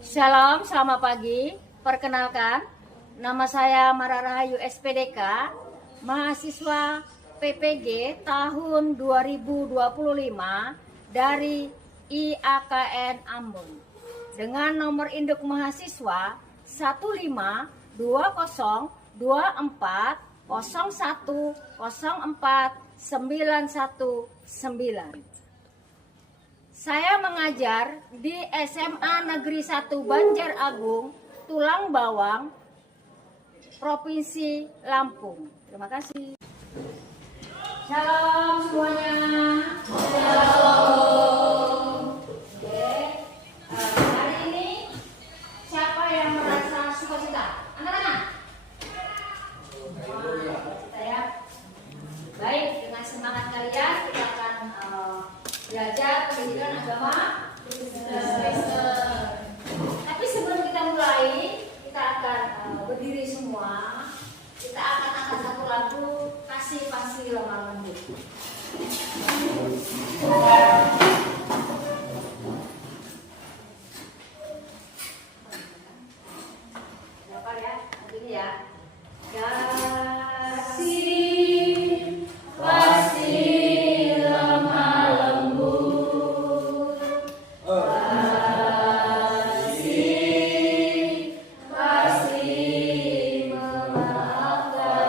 Shalom, selamat pagi. Perkenalkan, nama saya Mara Rahayu SPDK, mahasiswa PPG tahun 2025 dari IAKN Ambon. Dengan nomor induk mahasiswa 1520401049119. Saya mengajar di SMA Negeri 1 Banjar Agung, Tulang Bawang, Provinsi Lampung. Terima kasih. Shalom semuanya. Shalom. Oke. Hari ini siapa yang merasa sukacita? Angkat tangan. Saya. Baik, dengan semangat kalian kita akan belajar pendidikan agama semester. Tapi sebelum kita mulai, kita akan berdiri semua. Kita akan angkat satu lagu Kasih Pasti Lemah Lembut. Siapa ya? Ini ya. Kasih pasti lemah lembut. Kasih pasti memaafkan.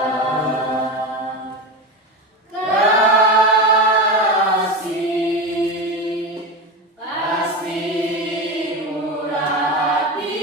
Kasih pasti murah hati.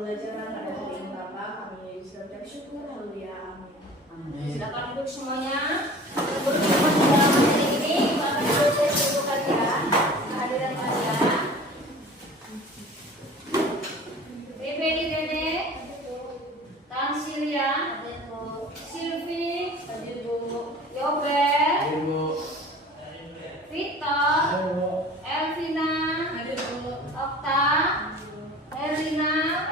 Pembelajaran pada hari ini Bapak, kami sudah bersyukur, haleluya, amin. Silakan duduk semuanya. Berhubungan dalam hari ini, Bapak proses untuk kalian, kehadiran kalian. Baby Dede, Tansilia, Silvi, Yobel, Victor, Elvina, Okta, Erlina,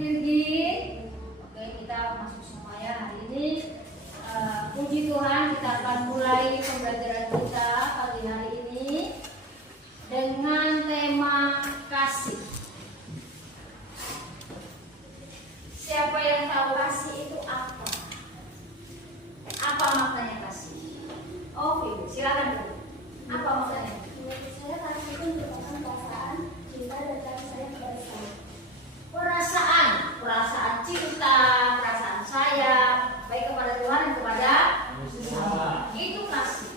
Virgi. Oke, kita masuk semuanya hari ini. Puji Tuhan, kita akan mulai pembelajaran kita pagi hari ini dengan tema kasih. Siapa yang tahu kasih itu apa? Apa maknanya kasih? Oke, silakan. Apa maknanya? Saya kasih itu merupakan perasaan cinta dan kasih sayang kepada saya. Perasaan cinta, perasaan sayang, baik kepada Tuhan dan kepada sesama. Itu kasih.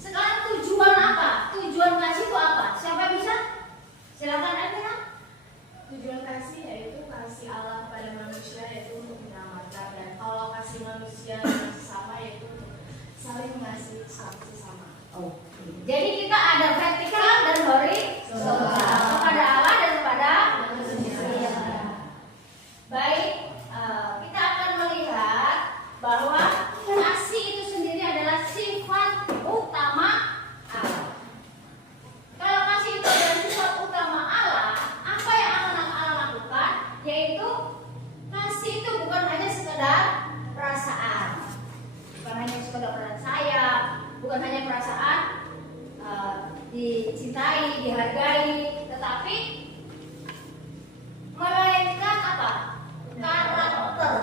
Sekarang tujuan apa? Tujuan kasih itu apa? dicintai, dihargai, tetapi melainkan apa? Karakter.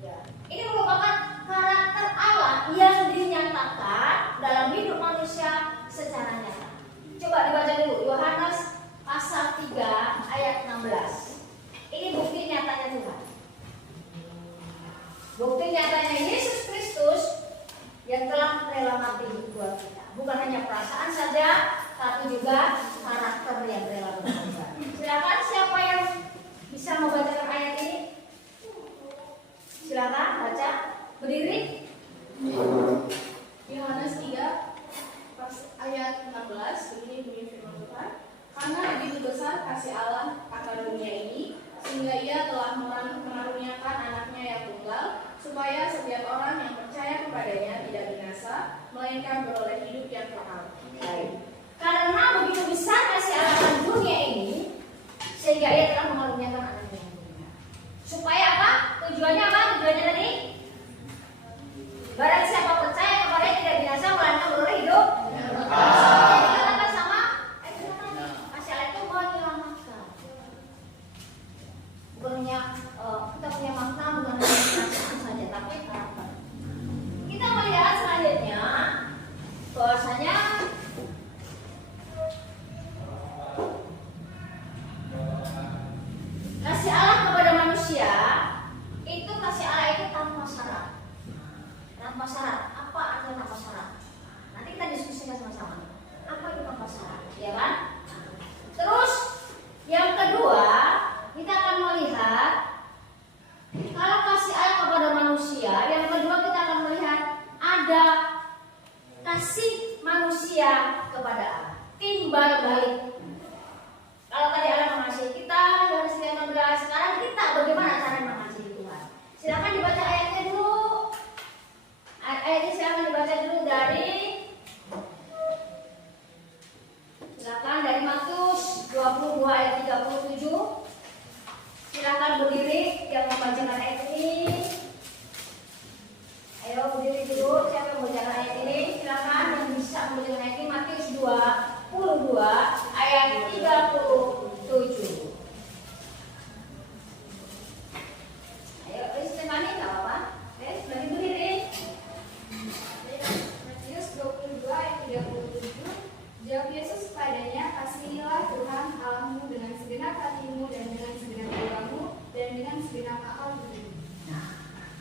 Ya. Ini merupakan karakter Allah yang dinyatakan dalam hidup manusia secara nyata. Coba dibaca dulu Yohanes pasal 3 ayat 16. Ini bukti nyatanya Tuhan. Bukti nyatanya Yesus Kristus yang telah rela mati buat kita. Bukan hanya perasaan saja, tapi juga karakter yang rela berkorban. Silakan siapa yang bisa membacakan ayat ini? Silakan baca. Berdiri. Yohanes 3 ayat 16 begini bunyi firman Tuhan. Karena begitu besar kasih Allah akan dunia ini, sehingga Ia telah mengaruniakan anaknya yang tunggal, supaya setiap orang yang percaya kepadanya tidak binasa, melainkan beroleh hidup yang kekal. Karena begitu besar kasih Allah akan dunia ini, sehingga Ia telah mengaruniakan anaknya yang tunggal. Supaya apa? Tujuannya apa? Tujuannya tadi? Barang siapa percaya kepadanya tidak binasa, melainkan beroleh hidup. Dikatakan sama kasih Allah itu menyelamatkan. Bukannya kita punya makna bukan hanya perasaan saja, tapi karakter. Kita melihat selanjutnya bahwasanya kasih Allah kepada manusia itu kasih Allah itu tanpa syarat. Tanpa syarat. Apa artinya tanpa syarat? Nanti kita diskusikan sama-sama. Apa itu tanpa syarat? Ya kan? Terus yang kedua, kita akan melihat kalau kasih Allah kepada manusia, yang kedua kita akan melihat ada kasih manusia kepada Allah. Timbal balik. Kalau tadi Allah mengasihi kita, Yohanes 3:16, sekarang kita bagaimana cara mengasihi Tuhan? Silakan dibaca ayatnya dulu. Ayatnya silakan dibaca dulu dari Matius 22 ayat 37. Silakan berdiri yang membacakan ayat ini. Ayo berdiri dulu, siapa yang membacakan ayat ini? Silakan yang bisa membacakan ayat ini. Matius 22 ayat 37. Ayo, Stefani nggak apa-apa. Berarti berdiri. Matius 22 ayat 37. Jawab Yesus kepadanya, kasihilah Tuhan Allahmu dengan segenap hatimu dan dengan segenap jiwamu dan dengan segenap akal budimu. Nah,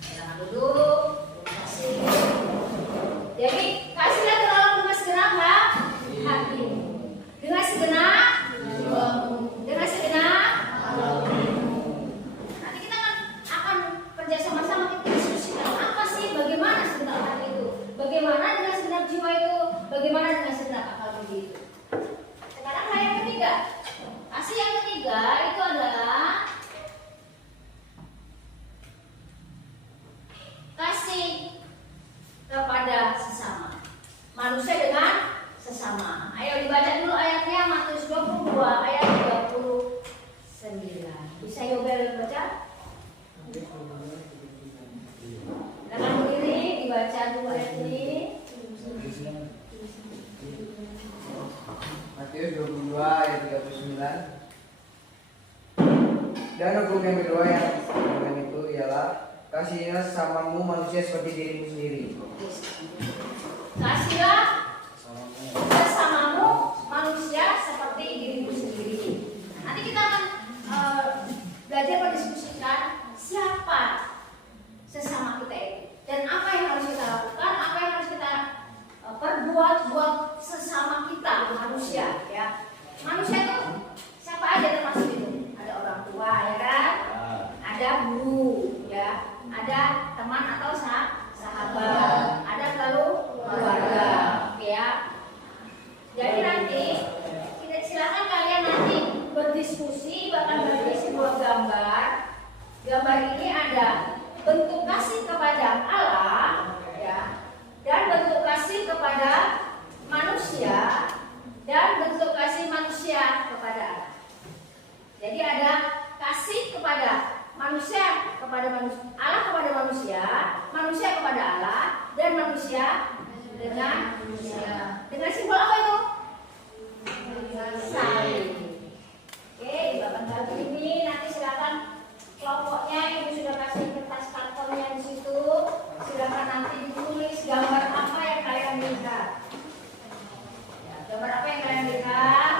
silakan duduk. Kasih. Jadi kasihlah Tuhan Allah dengan segenap hatimu, dengan segenap jiwamu, dengan segenap akal. Nanti kita akan kerja sama-sama kita diskusikan apa sih, bagaimana segenap hati itu, bagaimana dengan segenap jiwa itu, bagaimana dengan segenap akal budi itu. Sekarang yang ketiga, kasih yang ketiga itu adalah kasih kepada sesama, manusia dengan sesama. Ayo dibaca dulu ayatnya, Matius 22 ayat 39. Bisa Yobel baca? Silakan berdiri, dibaca dulu ayat ini. Matius 22 ayat 39. Dan hukum yang kedua yang dengan itu ialah kasihilah sesamamu manusia seperti dirimu sendiri. Kasihlah sesamamu manusia seperti dirimu sendiri. Nanti kita akan belajar mendiskusikan siapa sesama kita itu dan apa yang harus kita lakukan, apa yang harus kita perbuat buat sesama kita manusia. Ya, manusia itu siapa aja termasuk itu. Ada orang tua, ya kan? Ada guru, ya. Ada teman atau sahabat, ada lalu keluarga, ya. Jadi nanti kita silakan kalian nanti berdiskusi, bahkan beri sebuah gambar. Gambar ini ada bentuk kasih kepada Allah, ya, dan bentuk kasih kepada manusia, dan bentuk kasih manusia kepada Allah. Jadi ada kasih kepada manusia kepada manusia, Allah kepada manusia, manusia kepada Allah, dan manusia dengan manusia. Dengan simbol apa itu? Salin. Oke, di papan satu ini nanti silakan kelompoknya ibu sudah kasih kertas kartonnya di situ. Silakan nanti ditulis gambar apa yang kalian lihat. Ya, gambar apa yang kalian lihat?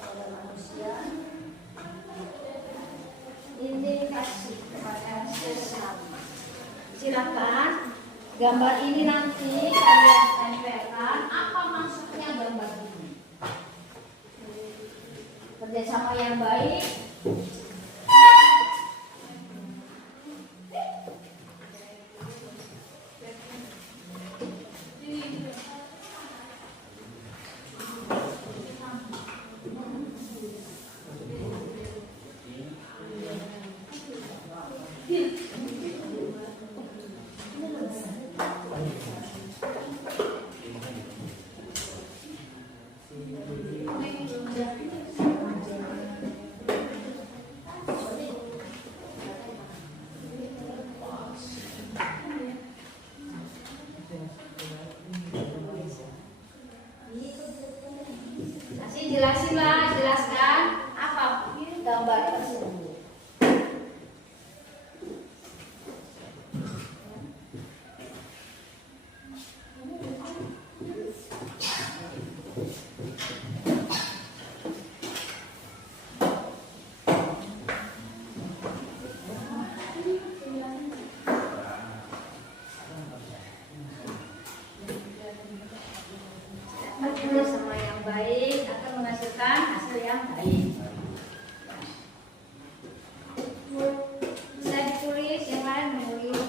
Ada manusia. Indikasi kepada sesama. Silakan gambar ini nanti kalian tempelkan. Apa maksudnya gambar ini? Kerjasama yang baik. Jelasinlah, jelaskan apa gambar tersebut. Kerjasama yang baik akan menghasilkan hasil yang baik. Bisa ditulis, yang lain menulis.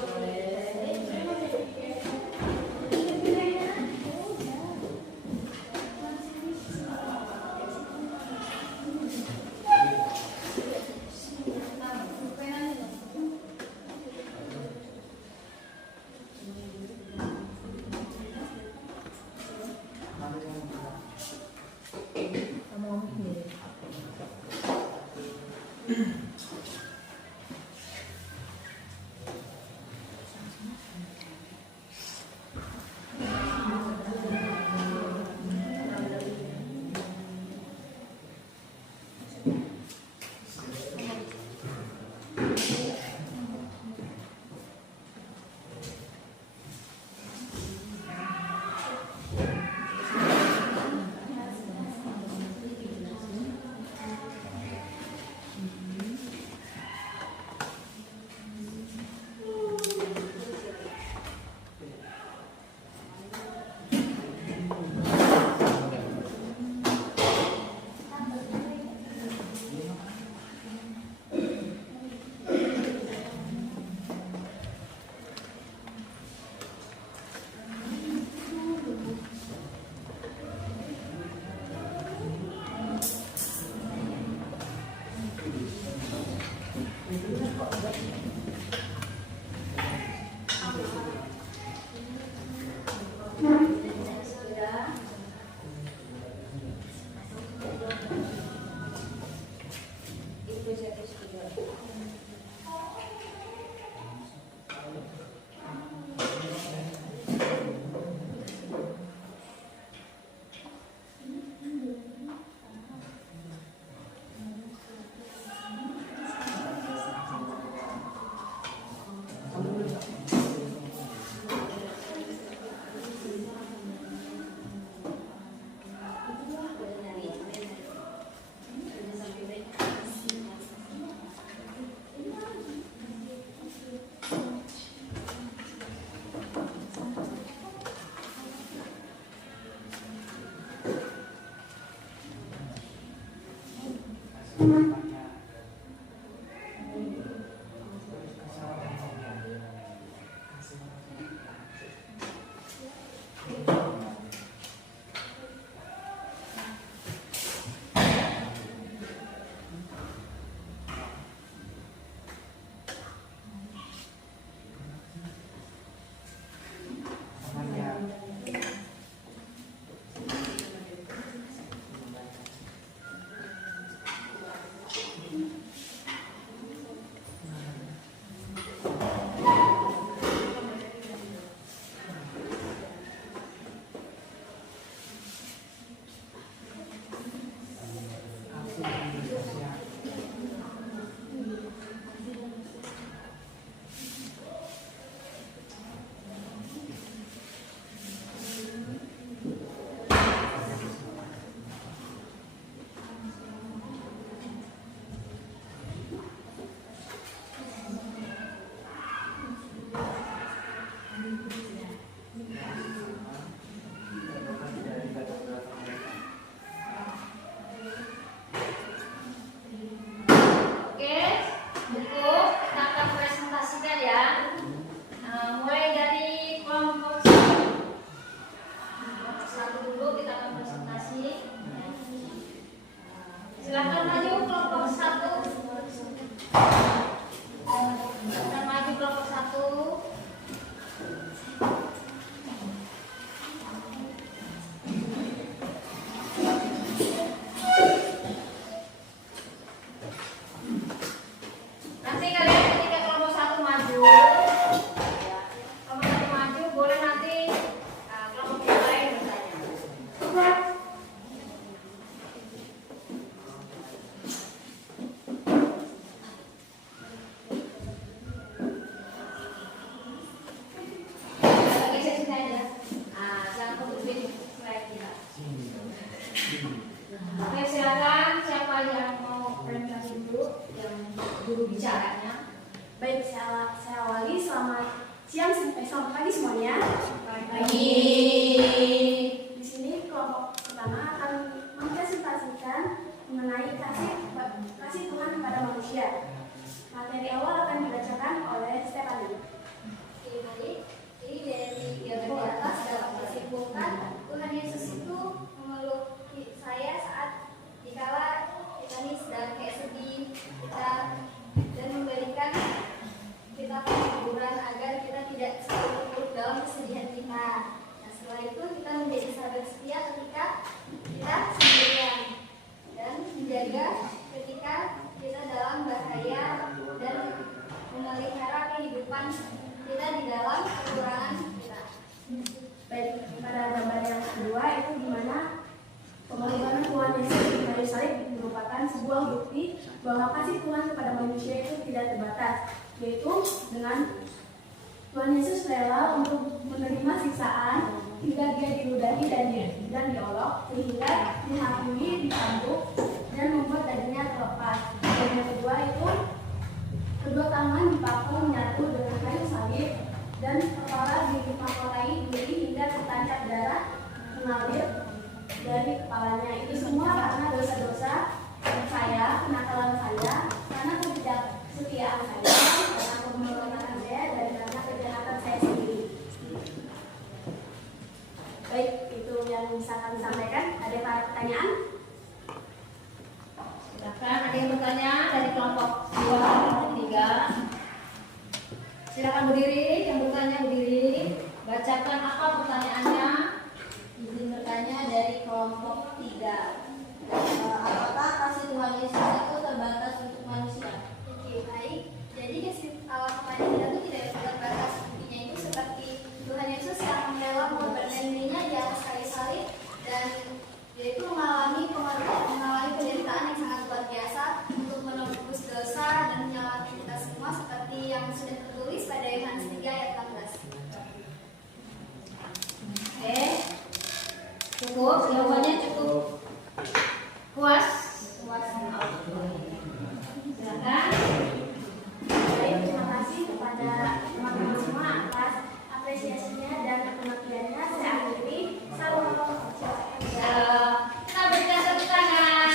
Oke, silakan siapa yang mau presentasi dulu, yang guru bicaranya. Baik, saya awali. Selamat siang, selamat pagi semuanya. Pagi. Di sini kelompok pertama akan mempresentasikan mengenai kasih Tuhan kepada manusia. Materi awal akan dibacakan oleh Stephanie. Oke, baik. Jadi dari gambar di atas dapat disimpulkan Tuhan Yesus itu memeluk saya saat dikala kita ini sedang kayak sedih dan memberikan kita penghiburan agar kita tidak selalu terpuruk dalam kesedihan kita. Nah, setelah itu kita menjadi sahabat setia ketika kita sendirian dan menjaga ketika kita dalam bahaya dan memelihara kehidupan kita di dalam kekurangan kita. Baik, pada gambar yang kedua itu di mana pengorbanan Tuhan Yesus di kayu salib merupakan sebuah bukti bahwa kasih Tuhan kepada manusia itu tidak terbatas, yaitu dengan Tuhan Yesus rela untuk menerima siksaan hingga dia diludahi dan diolok sehingga dihakimi, dicambuk dan membuat dagingnya terlepas. Dan yang kedua itu kedua tangan dipaku menyatu dengan kayu salib dan kepala dimahkotai duri hingga tertancap darah mengalir dari kepalanya. Itu semua karena dosa-dosa saya, kenakalan saya, karena ketidaksetiaan saya, karena pemberontakan saya, dan karena kejahatan saya sendiri. Baik, itu yang bisa kami sampaikan. Ada pertanyaan? Silakan, ada yang bertanya dari kelompok 2 dan 3. Silakan berdiri, yang bertanya berdiri. Bacakan apa pertanyaannya. Izin bertanya dari kelompok 3. Apakah kasih Tuhan Yesus itu terbatas untuk manusia? Oke, baik. Jadi kasih Allah kepada kita itu tidak terbatas. Buktinya itu seperti Tuhan Yesus yang rela mengorbankan dirinya di atas kayu salib dan yaitu mengalami penderitaan yang sangat luar biasa untuk menebus dosa dan menyelamatkan kita semua seperti yang sudah tertulis pada Yohanes 3 ayat 14. Oke, cukup, jawabannya cukup puas. Silakan. Baik, terima kasih kepada teman-teman semua atas apresiasinya dan pengertiannya. Saya akhiri. Salam. Kita berikan tepuk tangan.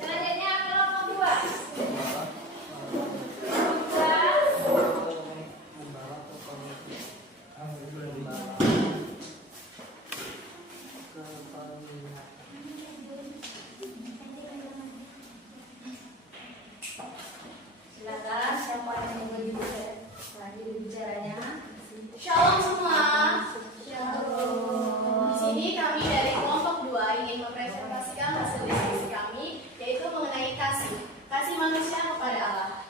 Selanjutnya kelompok 2. Silakan siapa yang mau berbicaranya. Shalom semua. Shalom. Di sini kami dari kelompok 2 ingin mempresentasikan hasil diskusi kami, yaitu mengenai kasih manusia kepada Allah.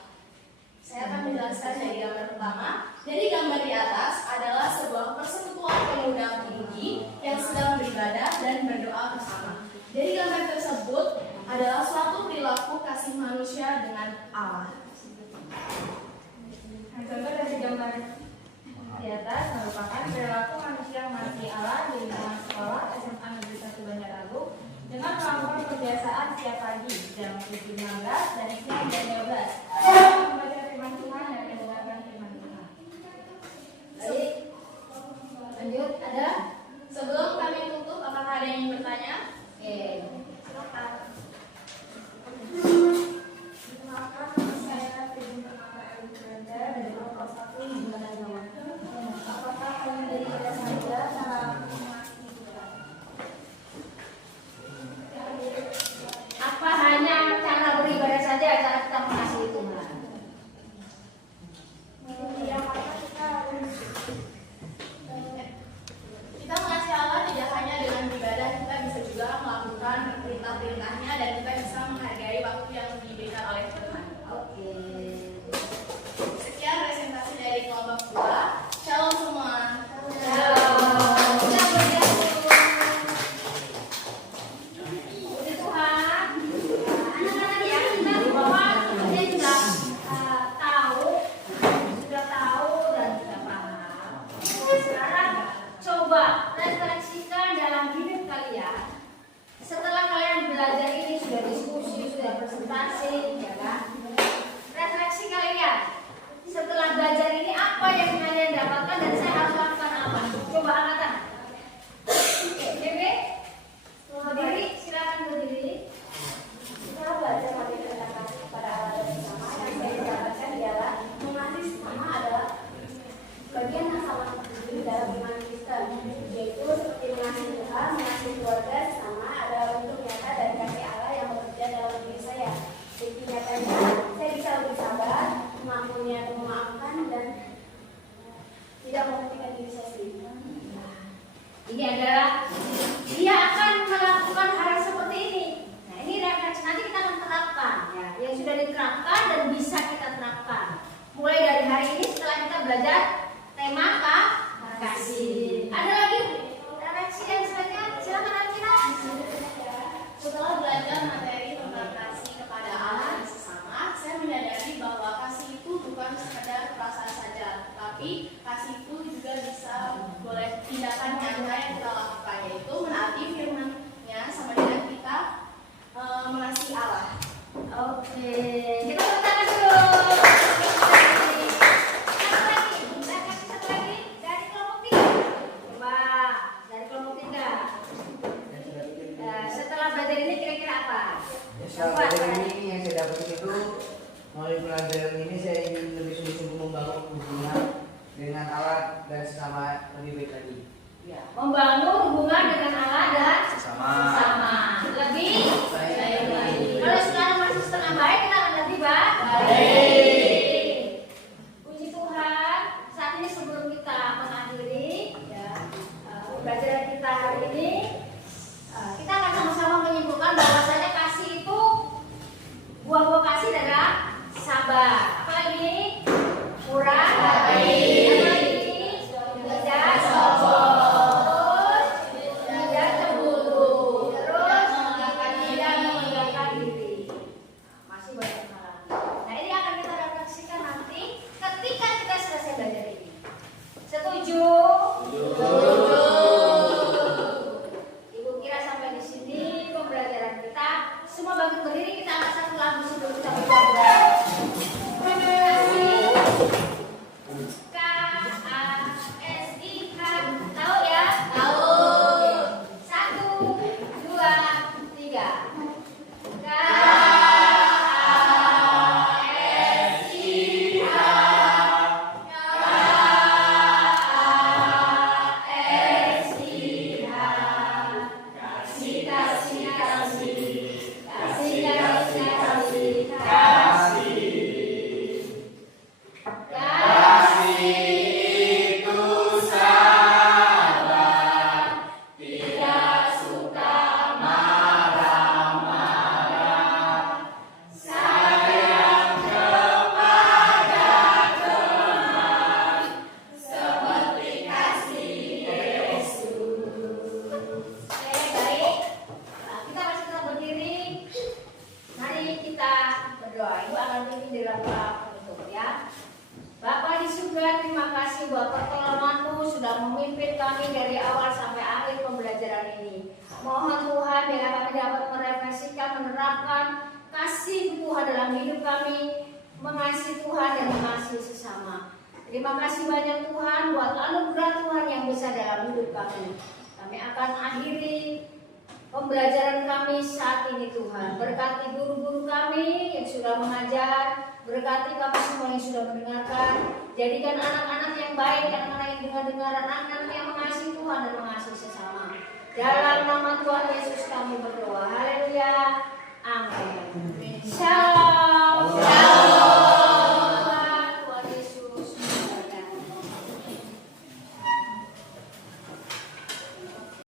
Saya akan menjelaskan dari gambar pertama. Dari gambar di atas adalah sebuah persekutuan pemuda-pemudi yang sedang beribadah dan berdoa bersama. Dari gambar tersebut adalah suatu perilaku kasih manusia dengan Allah. Contoh dari gambar di atas merupakan perilaku manusia mengasihi Allah di lingkungan sekolah SMA Negeri 1 Banjar-Agung dengan melakukan kebiasaan setiap pagi jam 7.15 dan siang jam 12. Membaca firman Tuhan dan mendengarkan firman Tuhan. Baik. Lanjut, ada? Sebelum kami tutup, apakah ada yang ingin bertanya? Oke. Silakan. Perkenalkan, saya Tribun Permata Elisabeth dari kelompok 1 Hubungan Agama. Apakah kalian dari kita saja cara mengasihi Tuhan? Apa hanya cara beribadah saja cara kita mengasihi Tuhan? Yang mana kita harus Kita mengasihi Allah tidak hanya dengan beribadah, kita bisa juga melakukan perintah-perintahnya dan kita bisa menghargai waktu yang diberikan oleh Tuhan. Oke. Sekian presentasi dari kelompok 2. Shalom semua. Shalom. Kita berikan puji Tuhan. Anak-anak yang kita bahwa kita sudah tahu dan sudah paham. Sekarang Setelah kalian belajar ini sudah diskusi, sudah presentasi, ya kan? Refleksi kalian. Setelah belajar ini apa yang kalian dapatkan dan saya harus lakukan apa? Coba angkat tangan. Oke, berdiri, silakan berdiri. Setelah belajar materi tentang kasih kepada Allah dan sesama, yang saya dapatkan ialah mengasihi sesama adalah bagian yang sangat penting dalam iman Kristen, yaitu seperti mengasihi Tuhan, mengasihi keluarga sesama adalah bentuk nyata dari kasih Allah yang bekerja dalam diri saya. Bukti nyatanya, saya bisa lebih sabar, mengampuni atau memaafkan, dan tidak mementingkan diri saya sendiri. Ini adalah dia akan melakukan hal seperti ini. Nah, ini refleksi nanti kita akan terapkan ya. Yang sudah diterapkan dan bisa kita terapkan. Mulai dari hari ini setelah kita belajar tema kasih. Ada lagi refleksi yang selanjutnya? Silakan Alkina. Setelah belajar materi tentang kasih kepada Allah dan sesama, saya menyadari bahwa kasih itu bukan sekedar perasaan saja, tapi kasih itu juga bisa boleh tindakan nyata yang kita lakukan, yaitu menaati firman-Nya sama dengan kita mengasihi Allah. Oke, kita tepuk tangan dulu. Satu lagi, refleksi satu lagi dari kelompok 3. Coba dari kelompok 3. Setelah belajar ini kira-kira apa? Ya, setelah belajar ini yang saya dapat itu melalui pelajaran ini saya ingin lebih sungguh-sungguh membangun hubungan dengan Allah dan sesama lebih baik lagi. Ya, membangun hubungan dengan Allah dan Sesama. lebih Baik lagi. Kalau sekarang masih setengah baik, kita akan lebih baik. Puji Tuhan, saat ini sebelum kita mengakhiri ya, pembelajaran kita hari ini, kita akan sama-sama menyimpulkan bahwasanya kasih itu buah-buah kasih adalah sabar. Apalagi murah hati. Apalagi tidak sombong. Terus tidak cemburu. Terus tidak menegakkan diri. Masih banyak hal lagi. Nah, ini akan kita refleksikan nanti ketika kita selesai belajar ini. Setuju? Ibu kira sampai di sini pembelajaran kita. Semua bangkit berdiri, kita angkat satu lagu sebelum kita berdoa. Kasih. K-A-S-I-H. Tahu ya? Tahu. 1, 2, 3. buat pertolongan-Mu sudah memimpin kami dari awal sampai akhir pembelajaran ini. Mohon Tuhan biar kami dapat merefleksikan, menerapkan kasih Tuhan dalam hidup kami, mengasihi Tuhan dan mengasihi sesama. Terima kasih banyak Tuhan buat anugerah Tuhan yang besar dalam hidup kami. Kami akan akhiri pembelajaran kami saat ini Tuhan. Berkati guru-guru kami yang sudah mengajar, berkati kami semua yang sudah mendengarkan. Jadikan anak-anak yang baik, anak-anak yang dengar-dengar, anak-anak yang mengasihi Tuhan dan mengasihi sesama. Dalam nama Tuhan Yesus kami berdoa. Haleluya. Amin. Shalom.